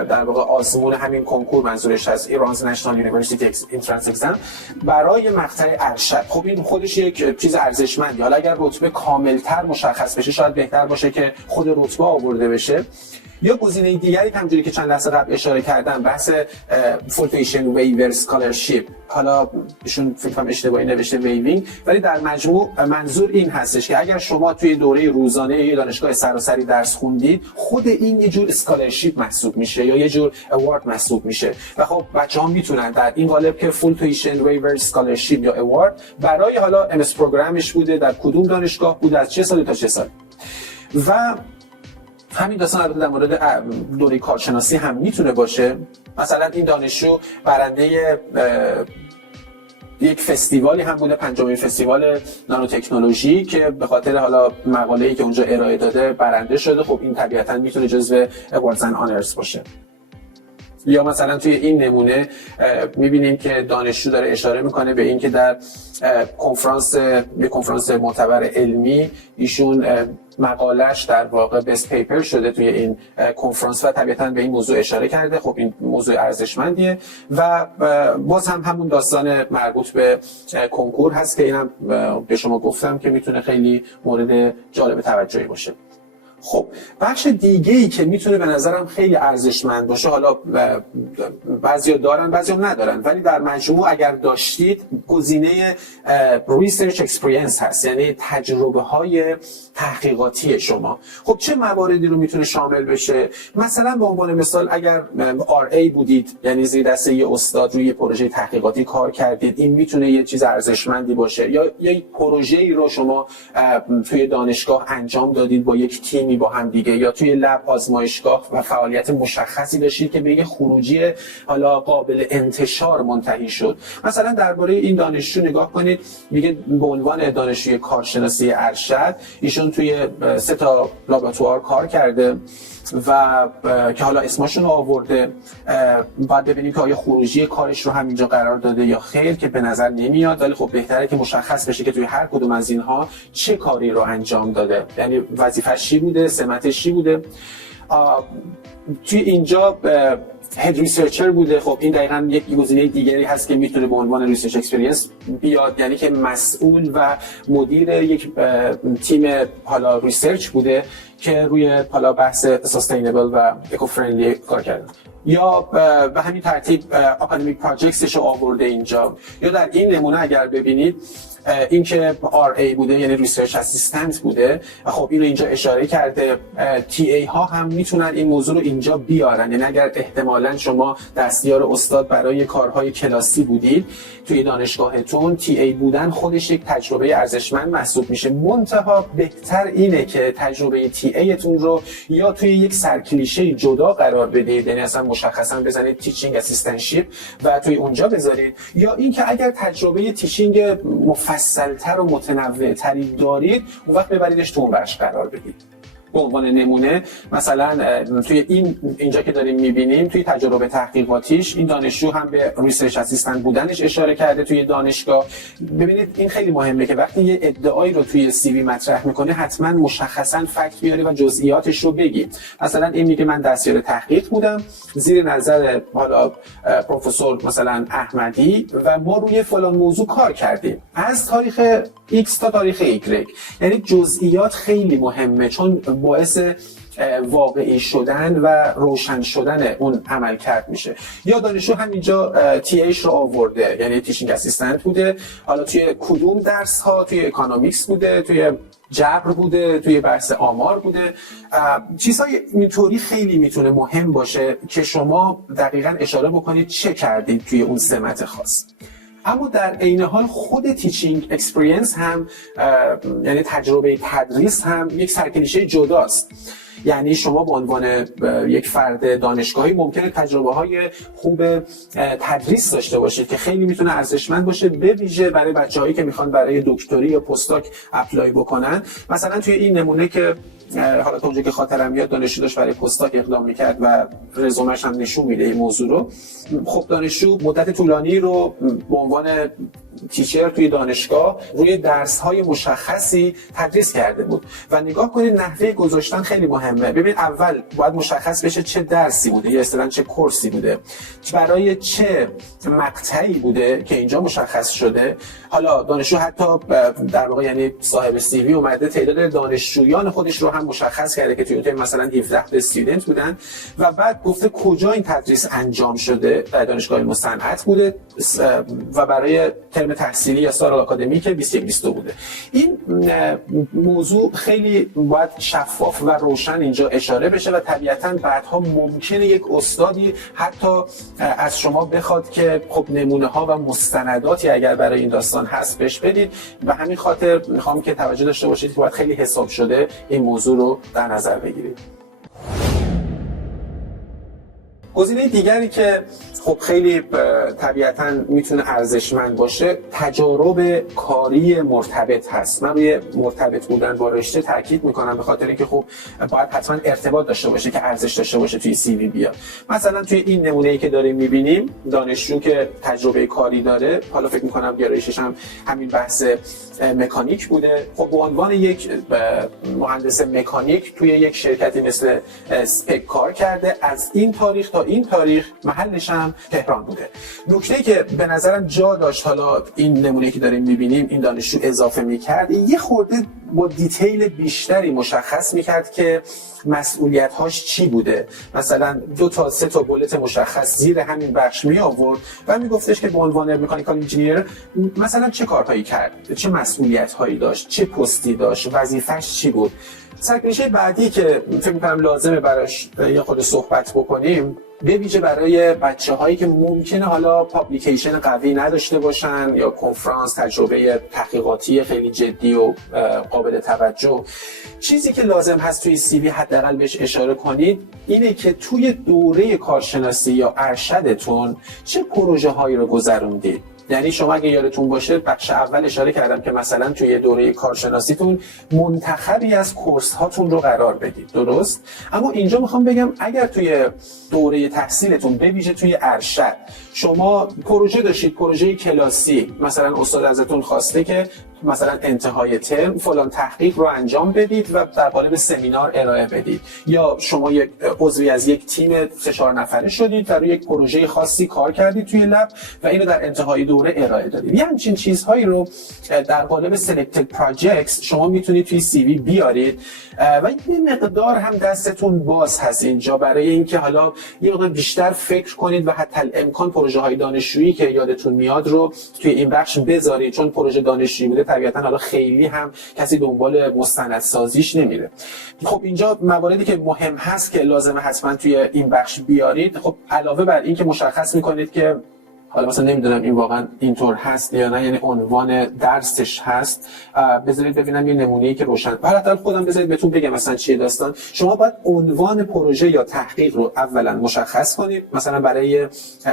در واقع آزمون همین کنکور، منظورش از ایرانز نشنال یونیورسیتی انترنس اگزم، برای مقطع ارشد. خب این خودش یک چیز ارزشمندی. حالا اگر رتبه کاملتر مشخص بشه شاید بهتر باشه که خود رتبه آورده بشه. یا گزینه دیگری که همونجوری که چند لحظه قبل اشاره کردم، بحث فولفیشن ویور اسکالرشیپ، حالا ایشون فکر کنم اشتباهی نوشته ویوینگ، ولی در مجموع منظور این هستش که اگر شما توی دوره روزانه یه دانشگاه سراسری درس خوندید، خود این یه جور اسکالرشیپ محسوب میشه یا یه جور اوارد محسوب میشه و خب بچه‌ها میتونن در این قالب که فولفیشن ویور اسکالرشیپ یا اوارد برای حالا ام اس پروگرامش بوده، در کدوم دانشگاه بوده، از چه سالی تا چه سال. و همین داستان البته در مورد دوره کارشناسی هم میتونه باشه. مثلا این دانشجو برنده یک فستیوالی هم بوده، 5مین فستیوال نانوتکنولوژی، که به خاطر حالا مقاله‌ای که اونجا ارائه داده برنده شده. خب این طبیعتاً میتونه جزو awards and honors باشه. یا مثلا توی این نمونه می‌بینیم که دانشجو داره اشاره میکنه به اینکه در کنفرانس معتبر علمی ایشون مقاله‌اش در واقع بست پیپر شده توی این کنفرانس و طبیعتاً به این موضوع اشاره کرده. خب این موضوع ارزشمندیه و باز هم همون داستان مربوط به کنکور هست که اینم به شما گفتم که میتونه خیلی مورد جالب توجهی باشه. خب بخش دیگه‌ای که میتونه به نظرم خیلی ارزشمند باشه، حالا بعضیا دارن بعضیا ندارن، ولی در مجموع اگر داشتید گزینه ریسرچ اکسپریانس هست، یعنی تجربه های تحقیقاتی شما. خب چه مواردی رو میتونه شامل بشه؟ مثلا به عنوان مثال اگر RA بودید، یعنی زیر دسته یه استاد روی پروژه تحقیقاتی کار کردید، این میتونه یه چیز ارزشمندی باشه. یا یک پروژه‌ای رو شما توی دانشگاه انجام دادید با یک تیم با هم دیگه، یا توی لب آزمایشگاه و فعالیت مشخصی داشتید که به یه خروجی حالا قابل انتشار منتهی شد. مثلا درباره این دانشجو نگاه کنید، میگه به عنوان دانشجوی کارشناسی ارشد ایشون توی 3 تا لابراتوار کار کرده و که حالا اسمشون رو آورده. باید ببینیم که آیا خروجی کارش رو هم اینجا قرار داده یا خیر، که به نظر نمیاد، ولی خب بهتره که مشخص بشه که توی هر کدوم از اینها چه کاری رو انجام داده، یعنی وظیفه‌اش چی بوده، سمتش چی بوده. توی اینجا هد ریسرچر بوده. خب این دقیقاً یک گزینه دیگری هست که میتونه به عنوان ریسرچ اکسپریانس بیاد، یعنی که مسئول و مدیر یک تیم حالا ریسرچ بوده که روی حالا بحث سستینبل و اکو فرندلی کار کرده. یا به همین ترتیب اکادمیک پراجکتسش رو آورده اینجا. یا در این نمونه اگر ببینید این که RA بوده، یعنی ریسرچ اسیستنت بوده، خب اینو اینجا اشاره کرده. TA ها هم میتونن این موضوع رو اینجا بیارن، یعنی اگر احتمالاً شما دستیار استاد برای کارهای کلاسی بودید توی دانشگاهتون، TA بودن خودش یک تجربه ارزشمند محسوب میشه. منتها بهتر اینه که تجربه TA تون رو یا توی یک سرکلیشه جدا قرار بدید، یعنی اصلا مشخصا بزنید تیچینگ اسیستنتشیپ و توی اونجا بذارید، یا اینکه اگر تجربه تیچینگ مفصل‌تر و متنوع‌تری دارید، اون وقت ببریدش تو اون بخش قرار بدید. به عنوان نمونه مثلا توی اینجا که داریم می‌بینیم توی تجربه تحقیقاتیش این دانشجو هم به ریسرچ اسیستنت بودنش اشاره کرده توی دانشگاه. ببینید این خیلی مهمه که وقتی یه ادعایی رو توی CV مطرح می‌کنه حتما مشخصاً فکت بیاره و جزئیاتش رو بگی. مثلا این میگه من دستیار تحقیق بودم زیر نظر حالا پروفسور مثلا احمدی و ما روی فلان موضوع کار کردیم از تاریخ X تا تاریخ Y. یعنی جزئیات خیلی مهمه چون باعث واقعی شدن و روشن شدن اون عمل کرد میشه. یا دانشجو همینجا TAش رو آورده، یعنی تیچینگ اسیستنت بوده، حالا توی کدوم درس ها، توی اکانومیکس بوده، توی جبر بوده، توی بحث آمار بوده. چیزهای اینطوری خیلی میتونه مهم باشه که شما دقیقاً اشاره بکنید چه کردید توی اون سمت خاص. اما در عین حال خود تیچینگ اکسپریانس هم یعنی تجربه تدریس هم یک سرکلیشه جداست. یعنی شما به عنوان یک فرد دانشگاهی ممکنه تجربه های خوب تدریس داشته باشید که خیلی میتونه ارزشمند باشه، به ویژه برای بچه‌هایی که میخوان برای دکتری یا پستاک اپلای بکنن. مثلا توی این نمونه که حالا تا اونجا که خاطرم میاد دانشجو داشت برای پستاک اقدام میکرد و رزومش هم نشون میده این موضوع رو. خب دانشجو مدت طولانی رو به عنوان تیچر توی دانشگاه روی درس‌های مشخصی تدریس کرده بود و نگاه کنید نحوه گذاشتن خیلی مهمه. ببین اول باید مشخص بشه چه درسی بوده یا اصطلاحاً چه کورسی بوده، برای چه مقطعی بوده که اینجا مشخص شده. حالا دانشجو حتی در واقع یعنی صاحب CV اومده تعداد دانشجویان خودش رو هم مشخص کرده که توی مثلا 17 تا استودنت بودن و بعد گفته کجا این تدریس انجام شده، در دانشگاه مصنعت بوده و برای ترم تحصیلی یا سال آکادمیک 21-22 بوده. این موضوع خیلی باید شفاف و روشن اینجا اشاره بشه و طبیعتاً بعدها ممکنه یک استادی حتی از شما بخواد که خب نمونه ها و مستنداتی اگر برای این داستان هست بهش بدید. به همین خاطر میخوام که توجه داشته باشید که باید خیلی حساب شده این موضوع رو در نظر بگیرید. گزینه دیگری که خب خیلی طبیعتاً میتونه ارزشمند باشه، تجارب کاری مرتبط هست. من روی مرتبط بودن با رشته تاکید میکنم به خاطر اینکه خب باید حتما ارتباط داشته باشه که ارزش داشته باشه توی سی وی بیاد. مثلا توی این نمونه‌ای که داریم میبینیم، دانشجو که تجربه کاری داره، حالا فکر میکنم گرایشش هم همین بحث مکانیک بوده، خب به عنوان یک مهندس مکانیک توی یک شرکتی مثل اسپک کار کرده، از این تاریخ تا این تاریخ، محلش هم تهران بوده. نکته‌ای که به نظرم جا داشت حالا این نمونه‌ای که داریم می‌بینیم این دانشجو اضافه می‌کرد، یه خورده با دیتیل بیشتری مشخص می‌کرد که مسئولیت‌هاش چی بوده. مثلا 2 تا 3 تا بولت مشخص زیر همین بخش می آورد و میگفتش که به عنوان مکانیکال انجینیر مثلا چه کارهایی کرد، چه مسئولیت‌هایی داشت، چه پستی داشت، وظیفه‌اش چی بود. سرکشه بعدی که فکر می‌کنم لازمه براش یه خود صحبت بکنیم، به ویژه برای بچه‌هایی که ممکنه حالا پابلیکیشن قوی نداشته باشن یا کنفرانس، تجربه تحقیقاتی خیلی جدی و قابل توجه، چیزی که لازم هست توی سی وی حداقل بهش اشاره کنید اینه که توی دوره کارشناسی یا ارشدتون چه پروژه هایی رو گذروندید. یعنی شما اگه یادتون باشه بخش اول اشاره کردم که مثلا توی دوره کارشناسیتون منتخبی از کورس هاتون رو قرار بدید، درست؟ اما اینجا میخوام بگم اگر توی دوره تحصیلتون به ویژه توی ارشد شما پروژه داشتید، پروژه کلاسی، مثلا استاد ازتون خواسته که مثلا انتهای ترم فلان تحقیق رو انجام بدید و در قالب سمینار ارائه بدید، یا شما یک عضوی از یک تیم 3-4 نفره شدید و روی یک پروژه خاصی کار کردید توی لب و اینو در انتهای دوره ارائه دادید. یه همچین چیزهایی رو در قالب selected projects شما میتونید توی سی وی بیارید و یه مقدار هم دستتون باز هست اینجا برای اینکه حالا یه مقدار بیشتر فکر کنید و حتی امکان پروژه های دانشجویی که یادتون میاد رو توی این بخش بذارید، چون پروژه دانشجویی بوده طبیعتا حالا خیلی هم کسی دنبال مستندسازیش نمیره. خب اینجا مواردی که مهم هست که لازمه حتما توی این بخش بیارید، خب علاوه بر این که مشخص میکنید که حالا مثلا نمیدونم این واقعا اینطور هست یا نه، یعنی عنوان درسش هست، بذارید ببینم یه نمونه‌ای که روشن. حالا خودم بذارید بهتون بگم مثلا چیه داستان. شما باید عنوان پروژه یا تحقیق رو اولا مشخص کنید، مثلا برای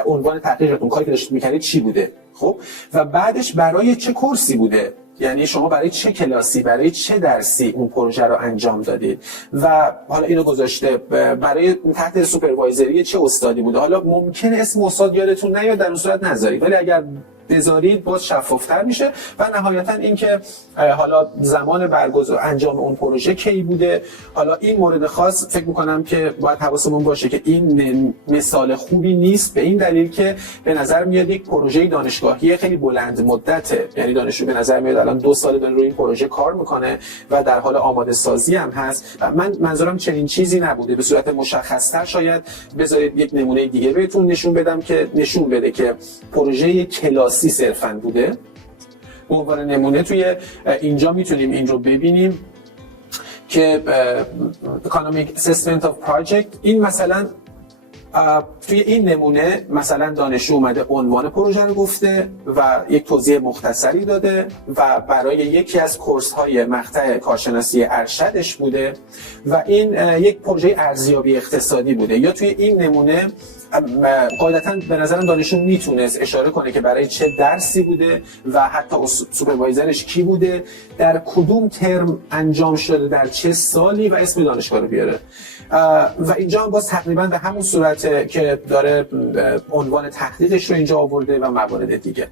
عنوان تحقیقتون کاری که داشتید می‌کردید چی بوده، خب، و بعدش برای چه کورسی بوده، یعنی شما برای چه کلاسی، برای چه درسی اون پروژه رو انجام دادید و حالا اینو گذاشته برای تحت سوپروایزری چه استادی بوده. حالا ممکنه اسم استاد یادتون نیاد، در اون صورت نذارید، ولی اگر بذارید باز شفافتر میشه. و نهایتا اینکه حالا زمان برگزار انجام اون پروژه کی بوده. حالا این مورد خاص فکر میکنم که باید حواسمون باشه که این مثال خوبی نیست، به این دلیل که به نظر میاد یک پروژه دانشگاهی خیلی بلند مدته، یعنی دانشجو به نظر میاد الان 2 سال داره روی این پروژه کار میکنه و در حال آماده سازی هم هست. من منظورم چنین چیزی نبوده. به صورت مشخص‌تر شاید بذارید یک نمونه دیگه بهتون نشون بدم که نشون بده که پروژه کلاسی صرفاً بوده. به عنوان نمونه توی اینجا میتونیم این رو ببینیم که Economic Assessment of Project. این مثلا توی این نمونه مثلا دانشجو اومده عنوان پروژه رو گفته و یک توضیح مختصری داده و برای یکی از کورس‌های مقطع کارشناسی ارشدش بوده و این یک پروژه ارزیابی اقتصادی بوده. یا توی این نمونه قاعدتاً به نظرم دانشجو میتونست اشاره کنه که برای چه درسی بوده و حتی سوپروایزرش کی بوده، در کدوم ترم انجام شده، در چه سالی و اسم دانشگاه رو بیاره. و اینجا هم باز تقریبا به همون صورت که داره عنوان تحقیقش رو اینجا آورده و موارد دیگه.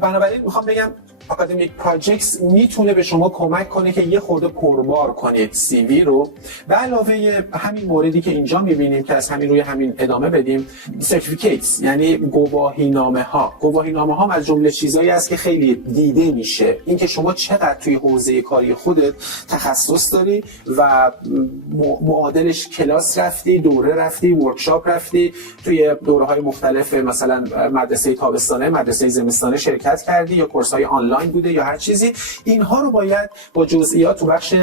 بنابراین میخوام بگم اکادمیک پراجکتس میتونه به شما کمک کنه که یه خورده پربار کنید سی وی رو. به علاوه همین موردی که اینجا میبینیم که از همین روی همین ادامه بدیم، سرتیفیکیتس یعنی گواهینامه ها از جمله چیزایی است که خیلی دیده میشه، اینکه شما چقدر توی حوزه کاری خودت تخصص داری و معادلش کلاس رفتی، دوره رفتی، ورکشاپ رفتی، توی دوره‌های مختلف مثلا مدرسه تابستانه، مدرسه زمستانه شرکت کردی یا کورس‌های آنلاین آنلاین بوده یا هر چیزی. اینها رو باید با جزئیات تو بخش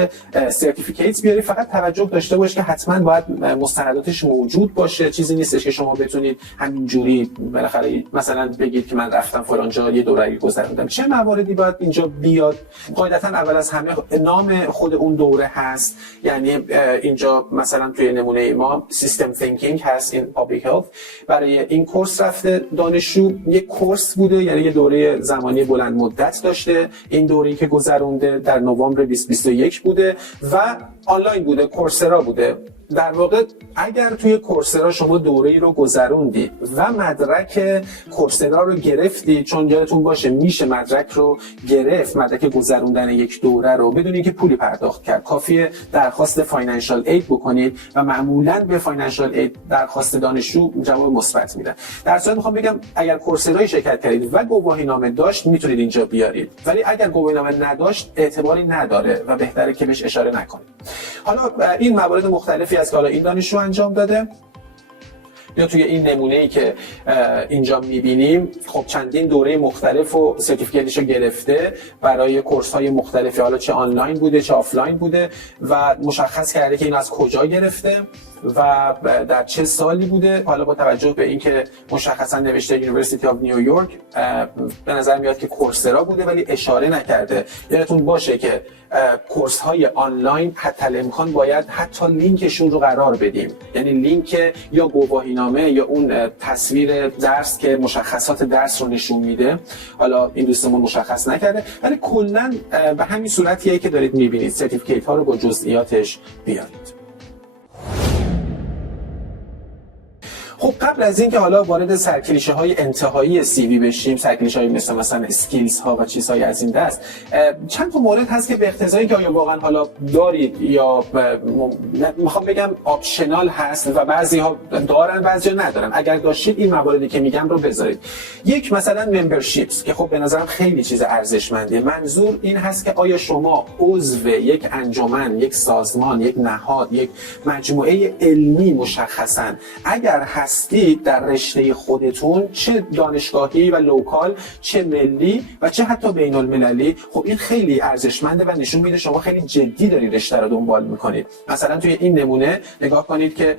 سرتیفیکیت بیاری. فقط توجه داشته باش که حتما باید مستنداتش موجود باشه. چیزی نیستش که شما بتونید همینجوری بالاخره مثلا بگید که من رفتم فلان جا یه دوره گذروندم. چه مواردی باید اینجا بیاد؟ قاعدتا اول از همه نام خود اون دوره هست، یعنی اینجا مثلا توی نمونه ما سیستم تینکینگ هست این پابلیک هلت. برای این کورس رفته دانشجو، یک کورس بوده، یعنی یه دوره زمانی بلند مدت داشته. این دوره‌ای که گذرونده در نوامبر 2021 بوده و آنلاین بوده، کورسرا بوده. در واقع اگر توی کورسرا شما دوره‌ای رو گذروندی و مدرک کورسرا رو گرفتی، چون یادتون باشه میشه مدرک رو گرفت، مدرک گذروندن یک دوره رو بدون اینکه پولی پرداخت کرد. کافیه درخواست فاینانشال اید بکنید و معمولاً به فاینانشال اید درخواست دانشجو جواب مثبت میدن. در صورت میخوام بگم اگر کورسرای شرکت کردید و گواهینامه داشت میتونید اینجا بیارید، ولی اگر گواهینامه نداشت اعتباری نداره و بهتره که بهش اشاره نکنید. حالا این موارد مختلفی از که حالا این دانشجو انجام داده یا توی این نمونه‌ای که اینجا می‌بینیم خب چندین دوره مختلف و سرتیفیکیتش رو گرفته برای کورس‌های مختلفی، حالا چه آنلاین بوده چه آفلاین بوده و مشخص کرده که این از کجا گرفته و در چه سالی بوده. حالا با توجه به اینکه مشخصا نوشته یونیورسیتی آف نیویورک، به نظر میاد که کورسرا بوده ولی اشاره نکرده. یادتون باشه که کورس های آنلاین حتی الامکان باید حتی لینکشون رو قرار بدیم، یعنی لینک یا گواهینامه یا اون تصویر درس که مشخصات درس رو نشون میده. حالا این دوستمون مشخص نکرده، ولی کلا به همین صورتیه که دارید میبینید. سرتیفیکیت ها رو با جزئیاتش بیارید. خب قبل از اینکه حالا وارد سرکلیشه های انتهایی سی وی بشیم، سرکلیشه های مثلا اسکیلز ها و چیزهای از این دست، چند تا مورد هست که به اقتضایی که آیا واقعا حالا دارید یا میخوام بگم آپشنال هست و بعضی ها دارن بعضی ها ندارن. اگر داشتید این مواردی که میگم رو بذارید. یک مثلا ممبرشیپس که خب به نظرم خیلی چیز ارزشمندیه. منظور این هست که آیا شما عضو یک انجمن، یک سازمان، یک نهاد، یک مجموعه علمی مشخصا اگر هستید در رشته خودتون، چه دانشگاهی و لوکال، چه ملی و چه حتی بین المللی، خب این خیلی ارزشمنده و نشون میده شما خیلی جدی دارید رشته رو دنبال میکنید. مثلا توی این نمونه نگاه کنید که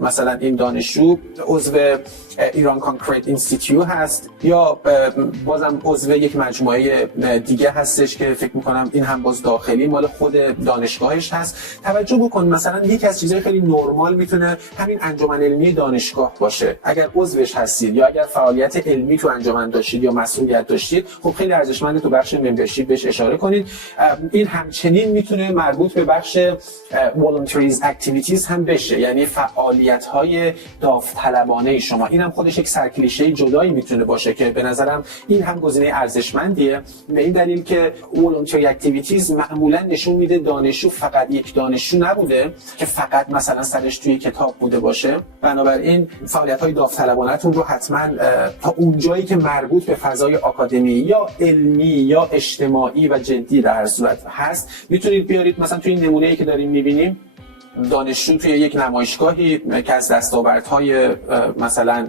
مثلا این دانشجو عضو ایران کانکریت اینستیتیوت هست یا بازم عضو یک مجموعه دیگه هستش که فکر میکنم این هم باز داخلی مال خود دانشگاهش هست. توجه بکن مثلا یکی از چیزهای خیلی نرمال میتونه همین انجمن علمی دانشگاه باشه. اگر عضوش هستید یا اگر فعالیت علمی تو انجمن داشتید یا مسئولیت داشتید، خب خیلی ارزشمنده تو بخش ممبرشیپ بهش اشاره کنید. این همچنین میتونه مربوط به بخش volunteers activities هم بشه، یعنی فعالیت‌های داوطلبانه شما. این هم خودش یک سرکلیشه جدایی میتونه باشه که به نظرم این هم گزینه ارزشمندیه، به این دلیل که volunteer activities معمولا نشون میده دانشجو فقط یک دانشجو نبوده که فقط مثلا سرش توی کتاب بوده باشه. بنابراین فعالیت‌های داوطلبانه‌تون رو حتما تا اونجایی که مربوط به فضای آکادمی یا علمی یا اجتماعی و جدی در هر صورت هست میتونید بیارید. مثلا توی این نمونه‌ای که داریم می‌بینیم دانشجو توی یک نمایشگاهی که از دستاوردهای مثلا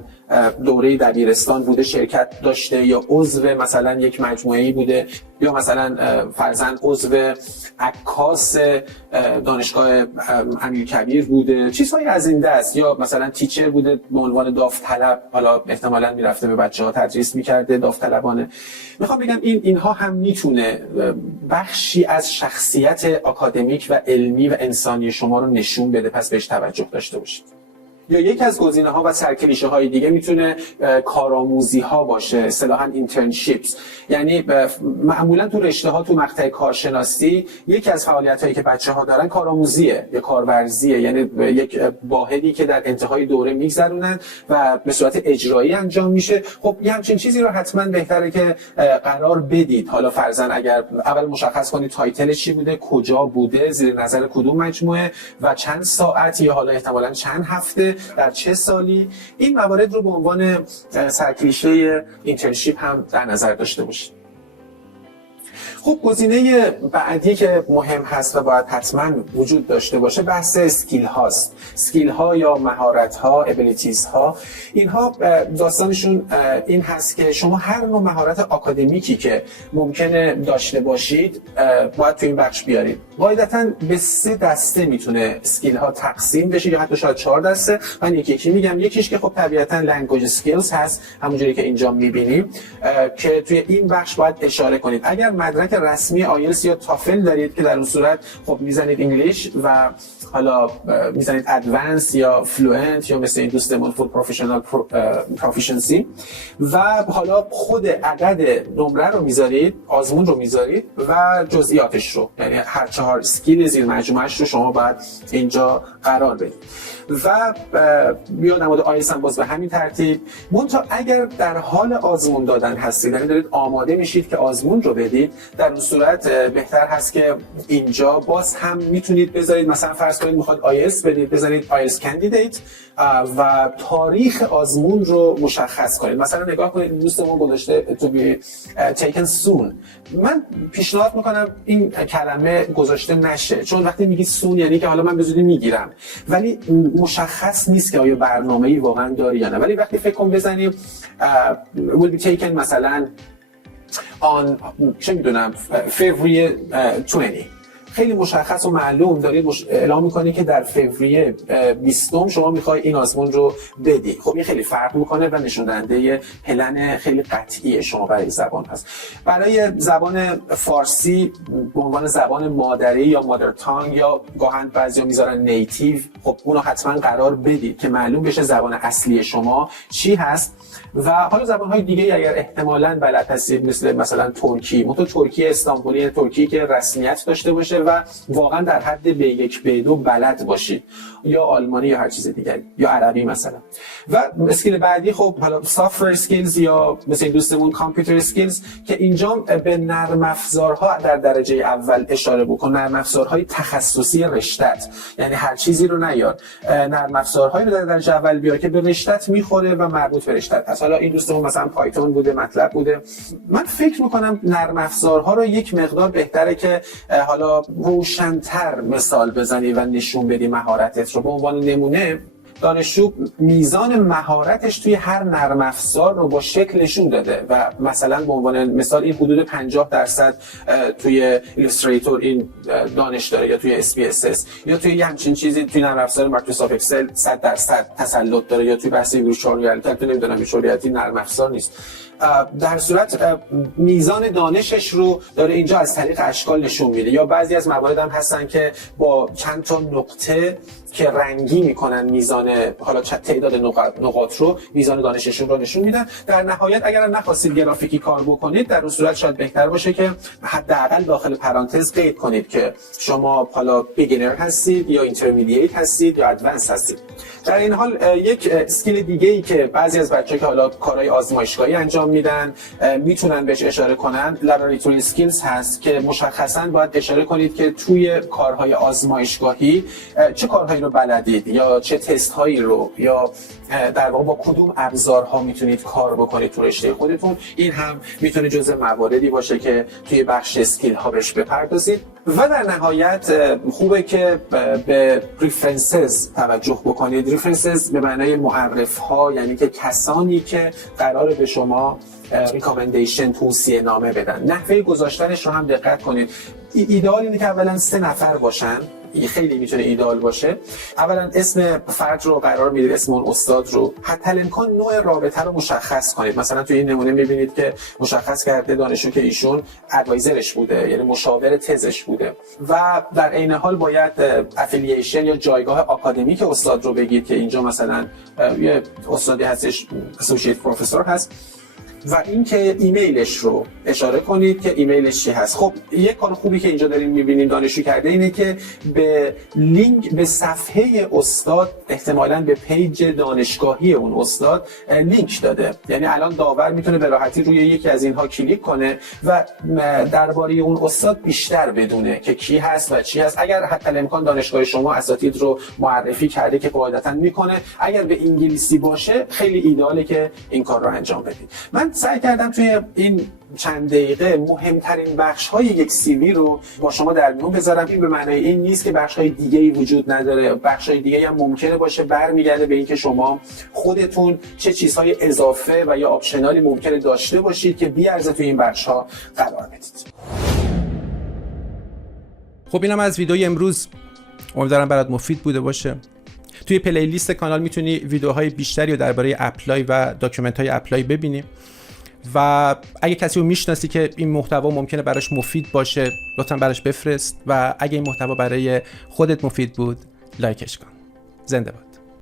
دوره دبیرستان بوده شرکت داشته یا عضو مثلا یک مجموعه‌ای بوده یا مثلا فرضاً عضو عکاس دانشگاه امیرکبیر بوده، چیزهای از این دست، یا مثلا تیچر بوده به عنوان داوطلب، حالا احتمالاً میرفته به بچه‌ها تدریس می‌کرده داوطلبانه. میخوام بگم اینها هم میتونه بخشی از شخصیت آکادمیک و علمی و انسانی شما رو نشون بده، پس بهش توجه داشته باشید. یا یک از گزینه‌ها و سرکلیشه های دیگه میتونه کارآموزی ها باشه، اصطلاحاً اینترنشیپس. یعنی معمولا تو رشته ها تو مقطع کارشناسی یکی از فعالیت هایی که بچه‌ها دارن کارآموزیه یا کارورزیه، یعنی یک واحدی که در انتهای دوره میگذرونن و به صورت اجرایی انجام میشه. خب یه همچین چیزی رو حتما بهتره که قرار بدید. حالا فرضاً اگر اول مشخص کنید تایتلش چی بوده، کجا بوده، زیر نظر کدوم مجموعه و چند ساعت یا حالا احتمالاً چند هفته، در چه سالی، این موارد رو به عنوان سرکلیشه اینترنشیپ هم در نظر داشته باشید. خب گزینه بعدی که مهم هست و باید حتما وجود داشته باشه بحث اسکیل هاست. اسکیل ها یا مهارت ها، ابیلیتیز ها، اینها داستانشون این هست که شما هر نوع مهارت آکادمیکی که ممکنه داشته باشید باید تو این بخش بیارید. قاعدتاً به 3 دسته میتونه اسکیل ها تقسیم بشه یا حتی شاید 4 دسته. من یکی میگم. یکیش که خب طبیعتاً لنگویج اسکیلز هست، همونجوری که اینجا میبینیم که توی این بخش باید اشاره کنید. اگر مدرک رسمی آیلتس یا تافل دارید که در اون صورت خب میزنید انگلیش و حالا میزنید ادوانس یا فلوئنت یا مثل این دوستمون فول پروفشنال پروفیشنسی و حالا خود عدد نمره رو میذارید، آزمون رو میذارید و جزئیاتش رو، یعنی هر 4 اسکیل زیر مجموعش رو شما باید اینجا قرار بدید. و بیا نماد آیلتس هم باز به همین ترتیب. منتها اگر در حال آزمون دادن هستید، یعنی دارید آماده میشید که آزمون رو بدید، در اون صورت بهتر هست که اینجا باز هم میتونید بذارید، مثلا فرض کنید میخواد آیلتس بدید، بذارید آیلتس کاندیدیت و تاریخ آزمون رو مشخص کنید. مثلا نگاه کنید دوستمون گذاشته to be taken soon. من پیشنهاد میکنم این کلمه گذاشته نشه، چون وقتی میگی soon یعنی که حالا من به زودی میگیرم، ولی مشخص نیست که آیا برنامه‌ای واقعا داری یا نه. ولی وقتی فکر کن بزنیم will be taken مثلا on چه میدونم فوریه 20، خیلی مشخص و معلوم دارید اعلام میکنه که در فوریه 20 شما میخوای این آزمون رو بدی. خب این خیلی فرق میکنه و نشون دهنده پلن خیلی قطعی شما برای زبان هست. برای زبان فارسی به عنوان زبان مادری یا مادر تانگ یا گاهن بعضیا میذارن نیتیو، خب اونو حتما قرار بدید که معلوم بشه زبان اصلی شما چی هست. و حالا زبان‌های دیگه اگر احتمالاً بلد هستید مثلا ترکی، ترکی استانبولی، ترکی که رسمیت داشته باشه و واقعا در حد B1 B2 بلد باشید، یا آلمانی یا هر چیز دیگری، یا عربی مثلا. و اسکیل بعدی خب حالا سافت‌ور اسکیلز یا مثل دوستمون کامپیوتر اسکیلز که اینجا به نرم افزارها در درجه اول اشاره بکن. نرم افزارهای تخصصی رشتت، یعنی هر چیزی رو نیار، نرم افزارهایی رو در درجه اول بیار که به رشتت میخوره و مربوط به رشتت هست. حالا این دوستمون مثلا پایتون بوده، مطلب بوده. من فکر میکنم نرم افزارها رو یک مقدار بهتره که حالا روشن‌تر مثال بزنی و نشون بدی مهارتت رو. به عنوان نمونه دانشجو میزان مهارتش توی هر نرم افزار رو با شکل نشون داده و مثلا به عنوان مثال این حدود 50% توی ایلوستریتور این دانش داره، یا توی SPSS، یا توی همچین چیزی توی نرم افزار مایکروسافت اکسل 100% تسلط داره، یا توی بحث ویرچوال ریالیتی که نمیدونم ویرچوال ریالیتی نرم افزار نیست. در صورت میزان دانشش رو داره اینجا از طریق اشکال نشون میده. یا بعضی از موارد هم هستن که با چند تا نقطه که رنگی میکنن میزان حالا تعداد نقاط رو، میزان دانششون رو نشون میدن. در نهایت اگر هم نخواستید گرافیکی کار بکنید، در اون صورت شاید بهتر باشه که حداقل داخل پرانتز قید کنید که شما حالا بیگینر هستید یا اینترمدییت هستید یا ادوانس هستید. در این حال یک اسکیل دیگه ای که بعضی از بچه‌ها که حالا کارهای آزمایشگاهی انجام میدن میتونن بهش اشاره کنن، لابراتوری اسکیلز هست که مشخصاً باید اشاره کنید که توی کارهای آزمایشگاهی چه کارهایی رو بلدید یا چه تست هایی رو، یا در واقع با کدوم ابزارها میتونید کار بکنید تو رشته خودتون. این هم میتونه جزء مواردی باشه که توی بخش اسکیل ها بهش بپردازید. و در نهایت خوبه که به ریفرنسز توجه بکنید. ریفرنسز به معنای معرف ها، یعنی که کسانی که قراره به شما ریکامندیشن، توصیه نامه بدن، نحوه گذاشتنش رو هم دقت کنید. ایدئال اینه که اولا 3 نفر باشن، خیلی میتونه ایدئال باشه. اولا اسم فرد رو قرار میدید، اسم اون استاد رو، حتی الامکان نوع رابطه رو مشخص کنید. مثلا توی این نمونه میبینید که مشخص کرده دانشجو که ایشون ادوایزرش بوده، یعنی مشاور تزش بوده. و در عین حال باید افیلییشن یا جایگاه آکادمیک استاد رو بگید که اینجا مثلا یه استادی هستش اسوسییت پروفسور هست، و اینکه ایمیلش رو اشاره کنید که ایمیلش چی هست. خب یک کار خوبی که اینجا داریم می‌بینیم دانشجو کرده اینه که به لینک به صفحه استاد، احتمالاً به پیج دانشگاهی اون استاد لینک داده. یعنی الان داور میتونه به راحتی روی یکی از اینها کلیک کنه و درباره اون استاد بیشتر بدونه که کی هست و چی هست. اگر حتی امکان دانشگاه شما اساتید رو معرفی کرده که قاعدتاً میکنه، اگر به انگلیسی باشه خیلی ایداله که این کار رو انجام بدید. من سعی کردم توی این چند دقیقه مهمترین بخش‌های یک CV رو با شما در میون بذارم. این به معنای این نیست که بخش‌های دیگه‌ای وجود نداره، بخش‌های دیگه‌ای هم ممکنه باشه، برمیگرده به اینکه شما خودتون چه چیزهای اضافه و یا آپشنالی ممکنه داشته باشید که بی‌ارزه توی این بخش‌ها قرار بدید. خب اینم از ویدیوی امروز، امیدوارم برات مفید بوده باشه. توی پلیلیست کانال میتونی ویدیوهای بیشتری رو درباره اپلای و داکیومنت‌های اپلای ببینی و اگه کسی رو میشناسی که این محتوا ممکنه براش مفید باشه لطفاً براش بفرست و اگه این محتوا برای خودت مفید بود لایکش کن. زنده باد.